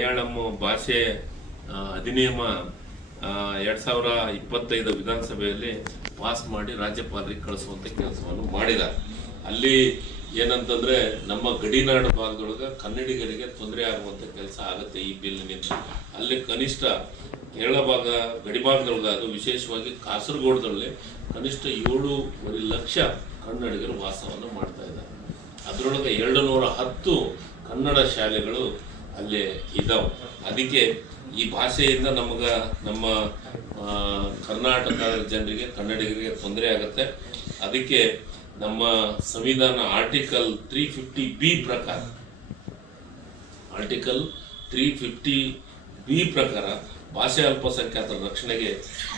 ಮಲಯಾಳಂ ಭಾಷೆ ಅಧಿನಿಯಮ ಎರಡ್ ಸಾವಿರ ಇಪ್ಪತ್ತೈದು ವಿಧಾನಸಭೆಯಲ್ಲಿ ಪಾಸ್ ಮಾಡಿ ರಾಜ್ಯಪಾಲರಿಗೆ ಕಳಿಸುವಂತ ಕೆಲಸವನ್ನು ಮಾಡಿದ್ದಾರೆ. ಅಲ್ಲಿ ಏನಂತಂದ್ರೆ ನಮ್ಮ ಗಡಿನಾಡು ಭಾಗದೊಳಗೆ ಕನ್ನಡಿಗರಿಗೆ ತೊಂದರೆ ಆಗುವಂತ ಕೆಲಸ ಆಗುತ್ತೆ ಈ ಬಿಲ್ನಿಂದ ಅಲ್ಲಿ ಕನಿಷ್ಠ ಕೇರಳ ಭಾಗ, ಗಡಿ ಅದು ವಿಶೇಷವಾಗಿ ಕಾಸರಗೋಡದಲ್ಲಿ ಕನಿಷ್ಠ ಏಳೂವರೆ ಲಕ್ಷ ಕನ್ನಡಿಗರು ವಾಸವನ್ನು ಮಾಡ್ತಾ ಇದ್ದಾರೆ. ಅದರೊಳಗೆ ಎರಡು ನೂರ ಹತ್ತು ಕನ್ನಡ ಶಾಲೆಗಳು ಅಲ್ಲಿ ಇದಾವೆ. ಅದಕ್ಕೆ ಈ ಭಾಷೆಯಿಂದ ನಮಗೆ, ನಮ್ಮ ಕರ್ನಾಟಕ ಜನರಿಗೆ, ಕನ್ನಡಿಗರಿಗೆ ತೊಂದರೆ ಆಗುತ್ತೆ. ಅದಕ್ಕೆ ನಮ್ಮ ಸಂವಿಧಾನ ಆರ್ಟಿಕಲ್ ತ್ರೀ ಫಿಫ್ಟಿ ಬಿ ಪ್ರಕಾರ ಆರ್ಟಿಕಲ್ ತ್ರೀ ಫಿಫ್ಟಿ ಬಿ ಪ್ರಕಾರ ಭಾಷೆ ಅಲ್ಪಸಂಖ್ಯಾತರ ರಕ್ಷಣೆಗೆ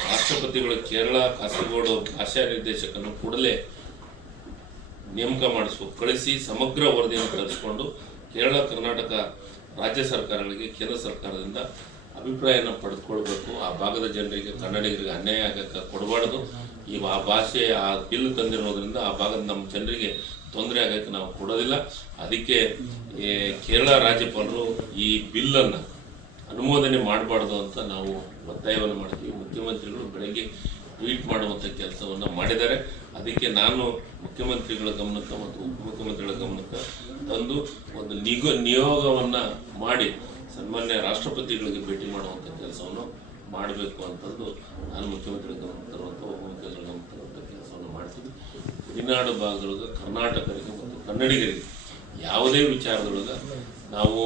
ರಾಷ್ಟ್ರಪತಿಗಳು ಕೇರಳ, ಕಾಸರಗೋಡು ಭಾಷಾ ನಿರ್ದೇಶಕನು ಕೂಡಲೇ ನೇಮಕ ಮಾಡಿಸ್ಬೇಕು. ಕಳಿಸಿ ಸಮಗ್ರ ವರದಿಯನ್ನು ತರಿಸಿಕೊಂಡು ಕೇರಳ, ಕರ್ನಾಟಕ ರಾಜ್ಯ ಸರ್ಕಾರಗಳಿಗೆ ಕೇಂದ್ರ ಸರ್ಕಾರದಿಂದ ಅಭಿಪ್ರಾಯನ ಪಡೆದುಕೊಳ್ಬೇಕು ಆ ಭಾಗದ ಜನರಿಗೆ ಕನ್ನಡಿಗರಿಗೆ ಅನ್ಯಾಯ ಆಗಕ್ಕೆ ಕೊಡಬಾರ್ದು. ಈ ಆ ಭಾಷೆ ಆ ಬಿಲ್ ತಂದಿರೋದ್ರಿಂದ ಆ ಭಾಗದ ನಮ್ಮ ಜನರಿಗೆ ತೊಂದರೆ ಆಗಕ್ಕೆ ನಾವು ಕೊಡೋದಿಲ್ಲ. ಅದಕ್ಕೆ ಕೇರಳ ರಾಜ್ಯಪಾಲರು ಈ ಬಿಲ್ಲನ್ನು ಅನುಮೋದನೆ ಮಾಡಬಾರ್ದು ಅಂತ ನಾವು ಒತ್ತಾಯವನ್ನು ಮಾಡ್ತೀವಿ. ಮುಖ್ಯಮಂತ್ರಿಗಳು ಬೆಳಗ್ಗೆ ಟ್ವೀಟ್ ಮಾಡುವಂಥ ಕೆಲಸವನ್ನು ಮಾಡಿದ್ದಾರೆ. ಅದಕ್ಕೆ ನಾನು ಮುಖ್ಯಮಂತ್ರಿಗಳ ಗಮನಕ್ಕೆ ಮತ್ತು ಉಪಮುಖ್ಯಮಂತ್ರಿಗಳ ಗಮನಕ್ಕೆ ತಂದು ಒಂದು ನಿಗೋ ನಿಯೋಗವನ್ನ ಮಾಡಿ ಸನ್ಮಾನ್ಯ ರಾಷ್ಟ್ರಪತಿಗಳಿಗೆ ಭೇಟಿ ಮಾಡುವಂಥ ಕೆಲಸವನ್ನು ಮಾಡಬೇಕು ಅಂತಂದು ನಾನು ಮುಖ್ಯಮಂತ್ರಿಗಳ ಗಮನಕ್ಕೆ ತರುವಂಥ ಉಪಮುಖ್ಯಮಂತ್ರಿಗಳ ಗಮನಕ್ಕೆ ತರುವಂಥ ಕೆಲಸವನ್ನು ಮಾಡ್ತೀವಿ ಗಡಿನಾಡು ಭಾಗದೊಳಗೆ, ಕರ್ನಾಟಕರಿಗೆ ಮತ್ತು ಕನ್ನಡಿಗರಿಗೆ ಯಾವುದೇ ವಿಚಾರದೊಳಗೆ ನಾವು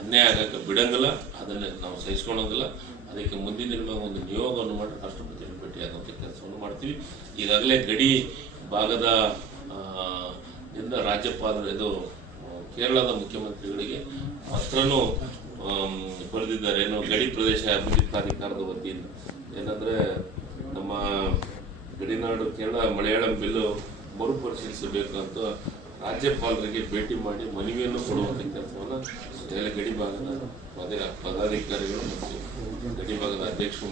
ಅನ್ಯಾಯ ಆಗಕ್ಕೆ ಬಿಡಂಗಿಲ್ಲ. ಅದನ್ನ ನಾವು ಸಹಿಸ್ಕೊಳಂಗಿಲ್ಲ. ಅದಕ್ಕೆ ಮುಂದಿನ ದಿನ ಒಂದು ನಿಯೋಗವನ್ನು ಮಾಡಿ ರಾಷ್ಟ್ರಪತಿಯನ್ನು ಭೇಟಿಯಾಗುವಂಥ ಕೆಲಸವನ್ನು ಮಾಡ್ತೀವಿ. ಈಗಾಗಲೇ ಗಡಿ ಭಾಗದ ಇಂದ ರಾಜ್ಯಪಾಲರು, ಇದು ಕೇರಳದ ಮುಖ್ಯಮಂತ್ರಿಗಳಿಗೆ ಪತ್ರನೂ ಬರೆದಿದ್ದಾರೆ. ಏನು ಗಡಿ ಪ್ರದೇಶ ಅಭಿವೃದ್ಧಿ ಪ್ರಾಧಿಕಾರದ ವತಿಯಿಂದ. ಏನಂದ್ರೆ, ನಮ್ಮ ಗಡಿನಾಡು ಕೇರಳ ಮಲಯಾಳಂ ಬಿಲ್ಲು ಮರುಪರಿಶೀಲಿಸಬೇಕು ಅಂತ ರಾಜ್ಯಪಾಲರಿಗೆ ಭೇಟಿ ಮಾಡಿ ಮನವಿಯನ್ನು ಕೊಡುವಂಥ ಕೆಲಸವನ್ನು ಎಲ್ಲ ಗಡಿ ಭಾಗದ ಪದ ಪದಾಧಿಕಾರಿಗಳು ಮತ್ತು ಗಡಿಭಾಗದ ಅಧ್ಯಕ್ಷರು